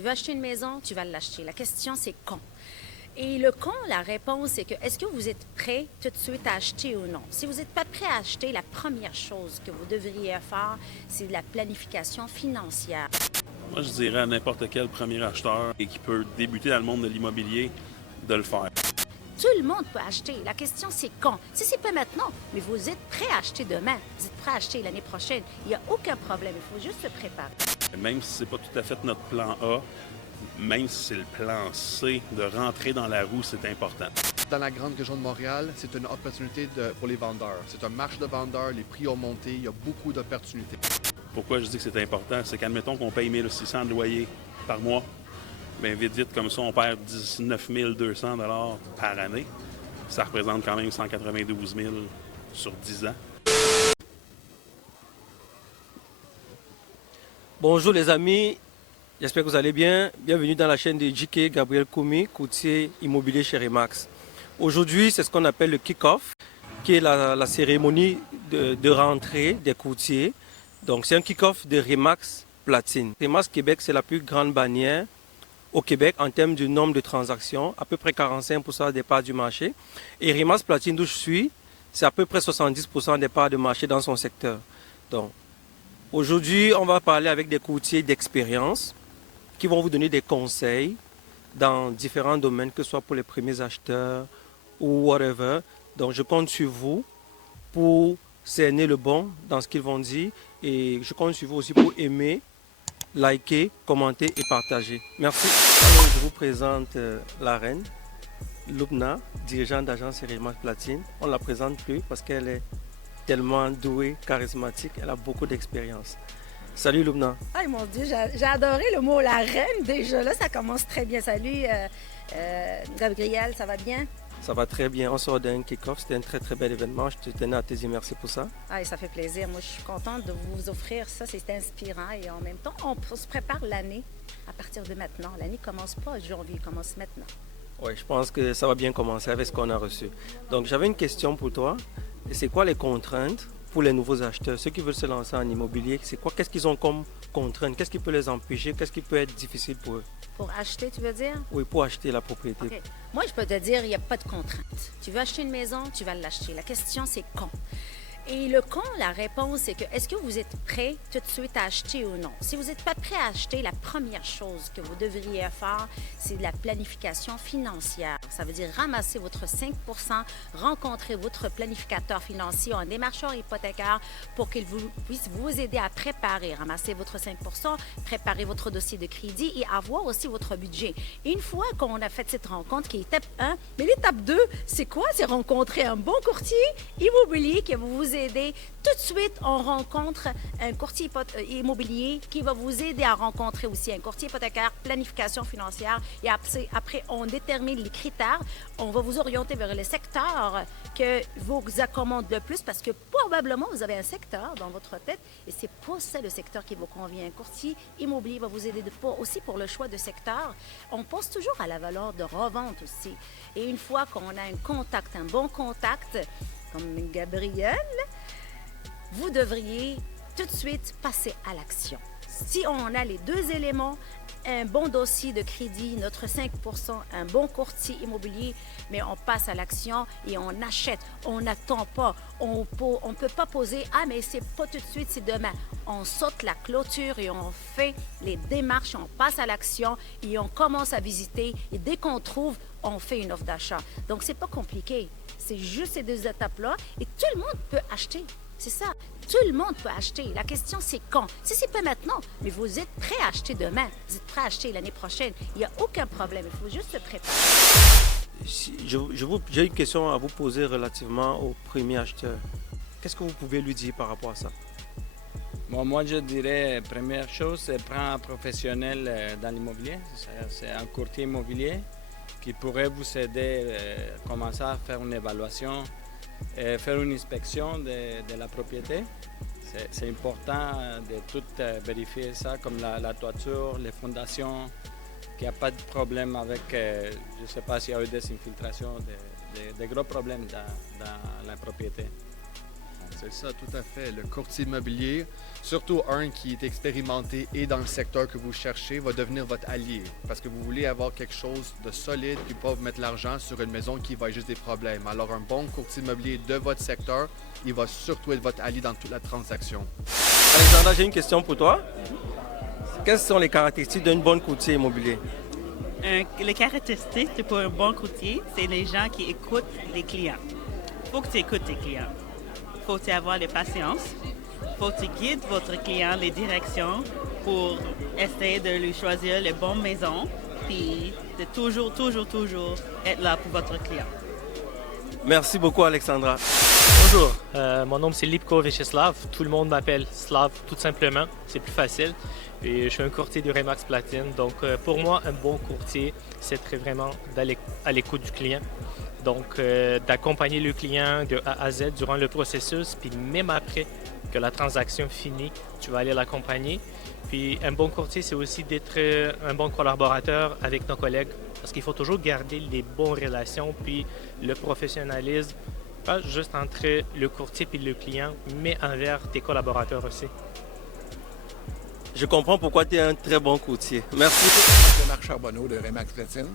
Tu veux acheter une maison, tu vas l'acheter. La question, c'est quand. Et le quand, la réponse, c'est que est-ce que vous êtes prêt tout de suite à acheter ou non? Si vous n'êtes pas prêt à acheter, la première chose que vous devriez faire, c'est de la planification financière. Moi, je dirais à n'importe quel premier acheteur et qui peut débuter dans le monde de l'immobilier de le faire. Tout le monde peut acheter. La question, c'est quand. Si c'est pas maintenant, mais vous êtes prêt à acheter demain, vous êtes prêt à acheter l'année prochaine, il n'y a aucun problème. Il faut juste se préparer. Même si ce n'est pas tout à fait notre plan A, même si c'est le plan C, de rentrer dans la roue, c'est important. Dans la grande région de Montréal, c'est une opportunité pour les vendeurs. C'est un marché de vendeurs, les prix ont monté, il y a beaucoup d'opportunités. Pourquoi je dis que c'est important? C'est qu'admettons qu'on paye 1 600 de loyer par mois. Bien, vite, comme ça, on perd 19 200 $ par année. Ça représente quand même 192 000 sur 10 ans. Bonjour les amis, j'espère que vous allez bien. Bienvenue dans la chaîne de JK Gabriel Koumi, courtier immobilier chez Remax. Aujourd'hui, c'est ce qu'on appelle le kick-off, qui est la cérémonie de rentrée des courtiers. Donc, c'est un kick-off de Remax Platine. Remax Québec, c'est la plus grande bannière au Québec en termes du nombre de transactions, à peu près 45% des parts du marché. Et Remax Platine, d'où je suis, c'est à peu près 70% des parts de marché dans son secteur. Donc, aujourd'hui, on va parler avec des courtiers d'expérience qui vont vous donner des conseils dans différents domaines, que ce soit pour les premiers acheteurs ou whatever. Donc, je compte sur vous pour cerner le bon dans ce qu'ils vont dire et je compte sur vous aussi pour aimer, liker, commenter et partager. Merci. Alors, je vous présente la reine, Lubna, dirigeante d'agence Remax Platine. On ne la présente plus parce qu'elle est tellement douée, charismatique, elle a beaucoup d'expérience. Salut Lubna. Ay mon Dieu, j'ai adoré le mot la reine déjà. Là, ça commence très bien. Salut Gabriel, ça va bien? Ça va très bien. On sort d'un kick-off. C'était un très bel événement. Je te tenais à te dire merci pour ça. Ay, ça fait plaisir. Moi, je suis contente de vous offrir ça. C'est inspirant et en même temps, on se prépare l'année à partir de maintenant. L'année ne commence pas en janvier, elle commence maintenant. Oui, je pense que ça va bien commencer avec ce qu'on a reçu. Donc, j'avais une question pour toi. C'est quoi les contraintes pour les nouveaux acheteurs, ceux qui veulent se lancer en immobilier? C'est quoi? Qu'est-ce qu'ils ont comme contraintes? Qu'est-ce qui peut les empêcher? Qu'est-ce qui peut être difficile pour eux? Pour acheter, tu veux dire? Oui, pour acheter la propriété. Okay. Moi, je peux te dire, il n'y a pas de contrainte. Tu veux acheter une maison, tu vas l'acheter. La question, c'est quand. Et le quand, la réponse, c'est que est-ce que vous êtes prêt tout de suite à acheter ou non? Si vous n'êtes pas prêt à acheter, la première chose que vous devriez faire, c'est de la planification financière. Ça veut dire ramasser votre 5 %, rencontrer votre planificateur financier, un démarcheur hypothécaire pour qu'il puisse vous aider à préparer, ramasser votre 5 %, préparer votre dossier de crédit et avoir aussi votre budget. Et une fois qu'on a fait cette rencontre qui est étape 1, mais l'étape 2, c'est quoi? C'est rencontrer un bon courtier immobilier qui va vous aider. Tout de suite, on rencontre un courtier immobilier qui va vous aider à rencontrer aussi un courtier hypothécaire, planification financière. Et après, on détermine les critères. On va vous orienter vers le secteur que vous accommode le plus parce que probablement, vous avez un secteur dans votre tête et c'est pas ça le secteur qui vous convient. Un courtier immobilier va vous aider aussi pour le choix de secteur. On pense toujours à la valeur de revente aussi. Et une fois qu'on a un contact, un bon contact, comme Gabriel, vous devriez tout de suite passer à l'action. Si on a les deux éléments, un bon dossier de crédit, notre 5 %, un bon courtier immobilier, mais on passe à l'action et on achète. On n'attend pas. On ne peut pas poser « Ah, mais c'est pas tout de suite, c'est demain ». On saute la clôture et on fait les démarches, on passe à l'action et on commence à visiter. Et dès qu'on trouve, on fait une offre d'achat. Donc, c'est pas compliqué. C'est juste ces deux étapes-là et tout le monde peut acheter. C'est ça. Tout le monde peut acheter. La question, c'est quand. Si c'est pas maintenant, mais vous êtes prêt à acheter demain, vous êtes prêt à acheter l'année prochaine, il n'y a aucun problème. Il faut juste se préparer. J'ai une question à vous poser relativement au premier acheteur. Qu'est-ce que vous pouvez lui dire par rapport à ça? Bon, moi, je dirais, première chose, c'est prendre un professionnel dans l'immobilier. C'est un courtier immobilier qui pourrait vous aider à commencer à faire une évaluation, et faire une inspection de la propriété. C'est important de tout vérifier ça, comme la toiture, les fondations, qu'il n'y a pas de problème avec, je ne sais pas s'il y a eu des infiltrations, des gros problèmes dans la propriété. C'est ça, tout à fait. Le courtier immobilier, surtout un qui est expérimenté et dans le secteur que vous cherchez, va devenir votre allié. Parce que vous voulez avoir quelque chose de solide puis pas vous mettre l'argent sur une maison qui va être juste des problèmes. Alors un bon courtier immobilier de votre secteur, il va surtout être votre allié dans toute la transaction. Alexandra, j'ai une question pour toi. Quelles sont les caractéristiques d'un bon courtier immobilier? Les caractéristiques pour un bon courtier, c'est les gens qui écoutent les clients. Il faut que tu écoutes tes clients. Il faut que tu aies de patience. Il faut que tu guides votre client les directions pour essayer de lui choisir les bonnes maisons, puis de toujours être là pour votre client. Merci beaucoup, Alexandra. Bonjour, mon nom c'est Lipko Vyacheslav. Tout le monde m'appelle Slav, tout simplement. C'est plus facile. Et je suis un courtier du Remax Platine. Donc, pour moi, un bon courtier, c'est vraiment d'aller à l'écoute du client. Donc, d'accompagner le client de A à Z durant le processus. Puis même après que la transaction finit, tu vas aller l'accompagner. Puis un bon courtier, c'est aussi d'être un bon collaborateur avec nos collègues. Parce qu'il faut toujours garder les bonnes relations, puis le professionnalisme, pas juste entre le courtier et le client, mais envers tes collaborateurs aussi. Je comprends pourquoi tu es un très bon courtier. Merci. C'est Marc Charbonneau de Remax Platine.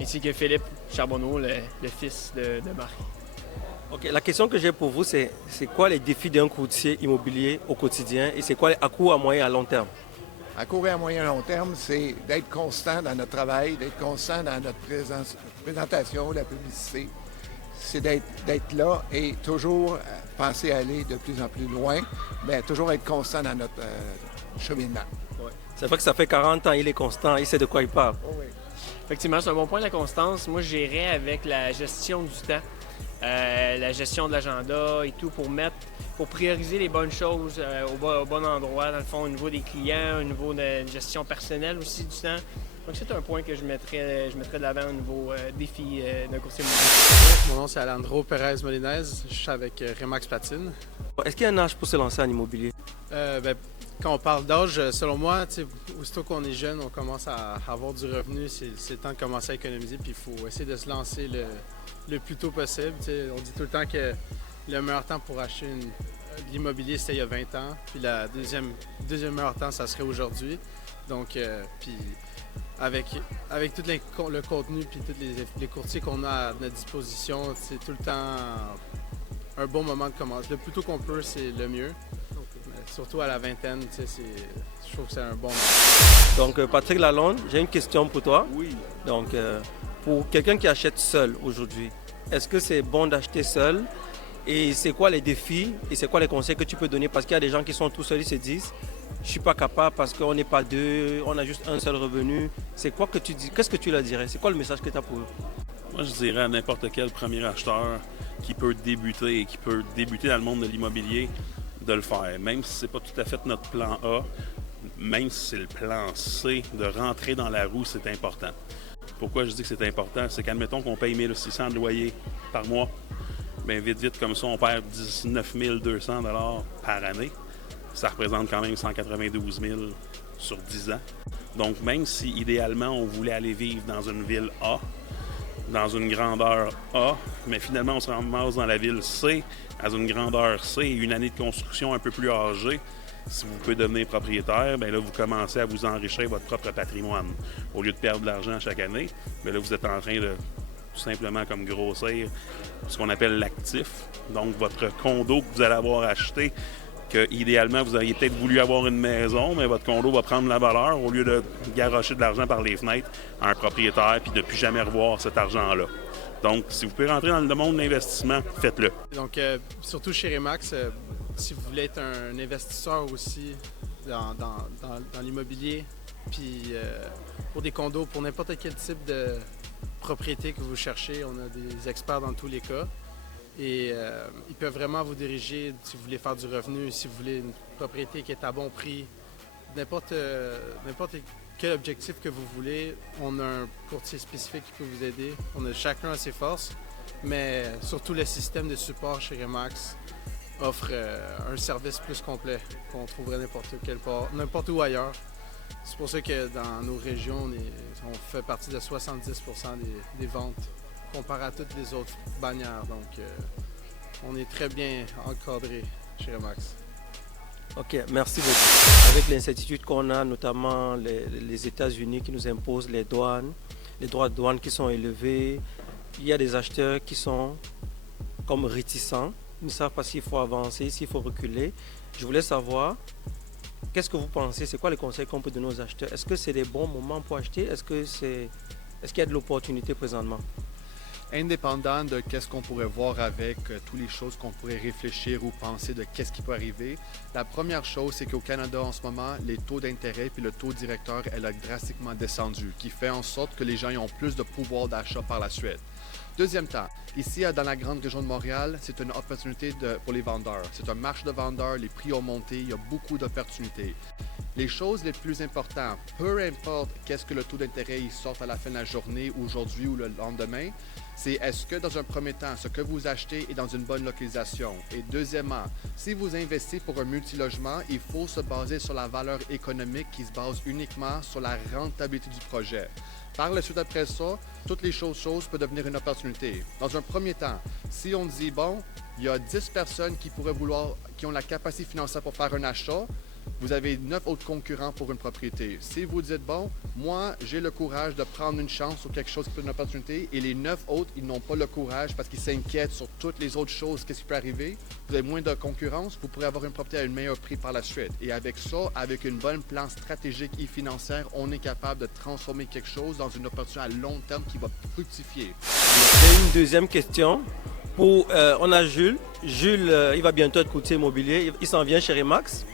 Ainsi que Philippe Charbonneau, le fils de Marc. Ok, la question que j'ai pour vous, c'est quoi les défis d'un courtier immobilier au quotidien et c'est quoi à court, à moyen et à long terme? À court et à moyen et long terme, c'est d'être constant dans notre travail, d'être constant dans notre présentation, la publicité. C'est d'être là et toujours penser à aller de plus en plus loin, mais toujours être constant dans notre cheminement. Ouais. C'est vrai que ça fait 40 ans, il est constant, il sait de quoi il parle. Oh oui. Effectivement, c'est un bon point, la constance. Moi, j'irais avec la gestion du temps, la gestion de l'agenda et tout pour prioriser les bonnes choses au bon endroit, dans le fond, au niveau des clients, au niveau de gestion personnelle aussi du temps. Donc, c'est un point que je mettrais de l'avant au niveau défi d'un courtier immobilier. Mon nom, c'est Alejandro Pérez Molinez. Je suis avec Remax Platine. Est-ce qu'il y a un âge pour se lancer en immobilier? Quand on parle d'âge, selon moi, aussitôt qu'on est jeune, on commence à avoir du revenu. C'est le temps de commencer à économiser. Puis il faut essayer de se lancer le plus tôt possible. On dit tout le temps que le meilleur temps pour acheter de l'immobilier, c'était il y a 20 ans. Puis le deuxième meilleur temps, ça serait aujourd'hui. Donc, puis avec tout le contenu et tous les courtiers qu'on a à notre disposition, c'est tout le temps un bon moment de commencer. Le plus tôt qu'on peut, c'est le mieux. Surtout à la vingtaine, je trouve que c'est un bon moment. Donc, Patrick Lalonde, j'ai une question pour toi. Oui. Donc, pour quelqu'un qui achète seul aujourd'hui, est-ce que c'est bon d'acheter seul? Et c'est quoi les défis et c'est quoi les conseils que tu peux donner? Parce qu'il y a des gens qui sont tout seuls, ils se disent je suis pas capable parce qu'on n'est pas deux, on a juste un seul revenu. C'est quoi que tu dis? Qu'est-ce que tu leur dirais? C'est quoi le message que tu as pour eux? Moi, je dirais à n'importe quel premier acheteur qui peut débuter et qui peut débuter dans le monde de l'immobilier de le faire. Même si c'est pas tout à fait notre plan A, même si c'est le plan C, de rentrer dans la roue, c'est important. Pourquoi je dis que c'est important? C'est qu'admettons qu'on paye 1 600 de loyer par mois. Bien, vite, comme ça, on perd 19 200 $ par année. Ça représente quand même 192 000 sur 10 ans. Donc, même si, idéalement, on voulait aller vivre dans une ville A, dans une grandeur A, mais finalement, on se ramasse dans la ville C, à une grandeur C, et une année de construction un peu plus âgée, si vous pouvez devenir propriétaire, bien là, vous commencez à vous enrichir votre propre patrimoine. Au lieu de perdre de l'argent chaque année, bien là, vous êtes en train de tout simplement comme grossir ce qu'on appelle l'actif. Donc, votre condo que vous allez avoir acheté, que idéalement, vous auriez peut-être voulu avoir une maison, mais votre condo va prendre la valeur au lieu de garrocher de l'argent par les fenêtres à un propriétaire puis de ne plus jamais revoir cet argent-là. Donc, si vous pouvez rentrer dans le monde de l'investissement, faites-le. Donc, surtout chez Remax, si vous voulez être un investisseur aussi dans l'immobilier, puis pour des condos, pour n'importe quel type de propriété que vous cherchez, on a des experts dans tous les cas. Et ils peuvent vraiment vous diriger si vous voulez faire du revenu, si vous voulez une propriété qui est à bon prix, n'importe quel objectif que vous voulez, on a un courtier spécifique qui peut vous aider. On a chacun ses forces, mais surtout le système de support chez Remax offre un service plus complet qu'on trouverait n'importe où ailleurs. C'est pour ça que dans nos régions, on fait partie de 70% des ventes comparé à toutes les autres bannières. Donc, On est très bien encadré chez Remax. Ok, merci beaucoup. Avec l'incertitude qu'on a, notamment les États-Unis qui nous imposent les droits de douane qui sont élevés, il y a des acheteurs qui sont comme réticents, ils ne savent pas s'il faut avancer, s'il faut reculer. Je voulais savoir, qu'est-ce que vous pensez? C'est quoi les conseils qu'on peut donner aux acheteurs? Est-ce que c'est des bons moments pour acheter? Est-ce qu'il y a de l'opportunité présentement? Indépendant de qu'est-ce qu'on pourrait voir avec toutes les choses qu'on pourrait réfléchir ou penser de qu'est-ce qui peut arriver, la première chose, c'est qu'au Canada en ce moment, les taux d'intérêt puis le taux directeur, elle a drastiquement descendu, qui fait en sorte que les gens ont plus de pouvoir d'achat par la suite. Deuxième temps, ici dans la grande région de Montréal, c'est une opportunité pour les vendeurs. C'est un marché de vendeurs, les prix ont monté, il y a beaucoup d'opportunités. Les choses les plus importantes, peu importe qu'est-ce que le taux d'intérêt sort à la fin de la journée, aujourd'hui ou le lendemain, c'est est-ce que dans un premier temps, ce que vous achetez est dans une bonne localisation? Et deuxièmement, si vous investissez pour un multilogement, il faut se baser sur la valeur économique qui se base uniquement sur la rentabilité du projet. Par la suite, après ça, toutes les choses peuvent devenir une opportunité. Dans un premier temps, si on dit, bon, il y a 10 personnes qui ont la capacité financière pour faire un achat, vous avez 9 autres concurrents pour une propriété. Si vous dites, bon, moi, j'ai le courage de prendre une chance ou quelque chose qui peut être une opportunité, et les 9 autres, ils n'ont pas le courage parce qu'ils s'inquiètent sur toutes les autres choses, qu'est-ce qui peut arriver, vous avez moins de concurrence, vous pourrez avoir une propriété à un meilleur prix par la suite. Et avec ça, avec une bonne plan stratégique et financière, on est capable de transformer quelque chose dans une opportunité à long terme qui va fructifier. J'ai une deuxième question. On a Jules. Jules, il va bientôt être courtier immobilier. Il s'en vient chez Remax.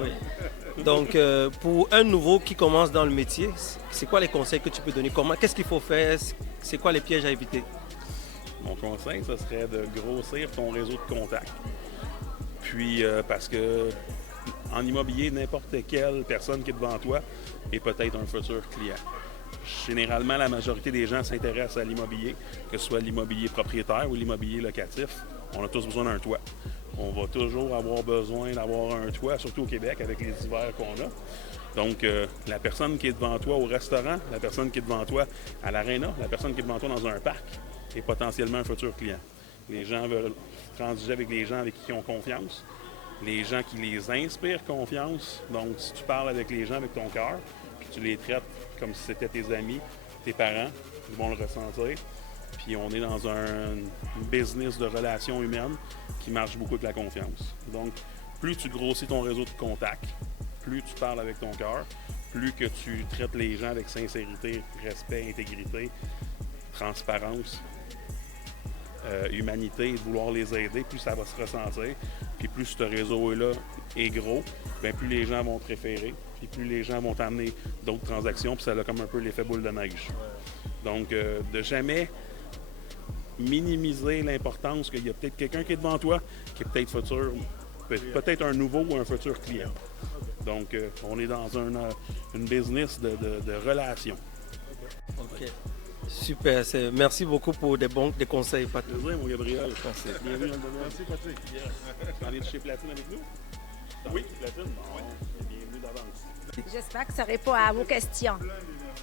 Oui. Donc, pour un nouveau qui commence dans le métier, c'est quoi les conseils que tu peux donner? Qu'est-ce qu'il faut faire? C'est quoi les pièges à éviter? Mon conseil, ce serait de grossir ton réseau de contacts. Puis, parce que en immobilier, n'importe quelle personne qui est devant toi est peut-être un futur client. Généralement, la majorité des gens s'intéressent à l'immobilier, que ce soit l'immobilier propriétaire ou l'immobilier locatif. On a tous besoin d'un toit. On va toujours avoir besoin d'avoir un toit, surtout au Québec, avec les hivers qu'on a. Donc, la personne qui est devant toi au restaurant, la personne qui est devant toi à l'aréna, la personne qui est devant toi dans un parc est potentiellement un futur client. Les gens veulent transiger avec les gens avec qui ils ont confiance, les gens qui les inspirent confiance. Donc, si tu parles avec les gens avec ton cœur, puis tu les traites comme si c'était tes amis, tes parents, ils vont le ressentir. Puis on est dans un business de relations humaines qui marche beaucoup avec la confiance. Donc, plus tu grossis ton réseau de contacts, plus tu parles avec ton cœur, plus que tu traites les gens avec sincérité, respect, intégrité, transparence, humanité, et de vouloir les aider, plus ça va se ressentir. Puis plus ce réseau-là est gros, bien plus les gens vont te référer, puis plus les gens vont t'amener d'autres transactions, puis ça a comme un peu l'effet boule de neige. Donc, de jamais minimiser l'importance qu'il y a peut-être quelqu'un qui est devant toi, qui est peut-être futur, peut-être un nouveau ou un futur client. Donc, on est dans une business de relations. OK. Super. Merci beaucoup pour des conseils, Patrick. Plaisir, mon Gabriel. Bienvenue dans le domaine. Merci, Patrick. Tu en es de chez Platine avec nous? Oui, Platine. Bon, bienvenue d'avance. J'espère que ça répond à vos questions.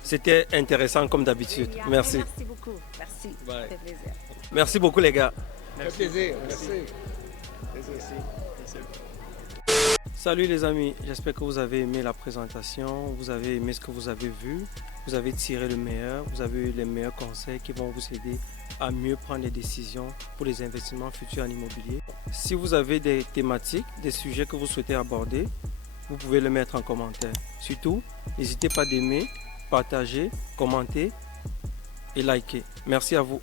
C'était intéressant comme d'habitude. Merci. Merci beaucoup. Merci. Bye. Ça fait plaisir. Merci beaucoup, les gars. Ça fait plaisir. Merci. Salut les amis, j'espère que vous avez aimé la présentation, vous avez aimé ce que vous avez vu, vous avez tiré le meilleur, vous avez eu les meilleurs conseils qui vont vous aider à mieux prendre des décisions pour les investissements futurs en immobilier. Si vous avez des thématiques, des sujets que vous souhaitez aborder, vous pouvez le mettre en commentaire. Surtout, n'hésitez pas d'aimer, partager, commenter et liker. Merci à vous.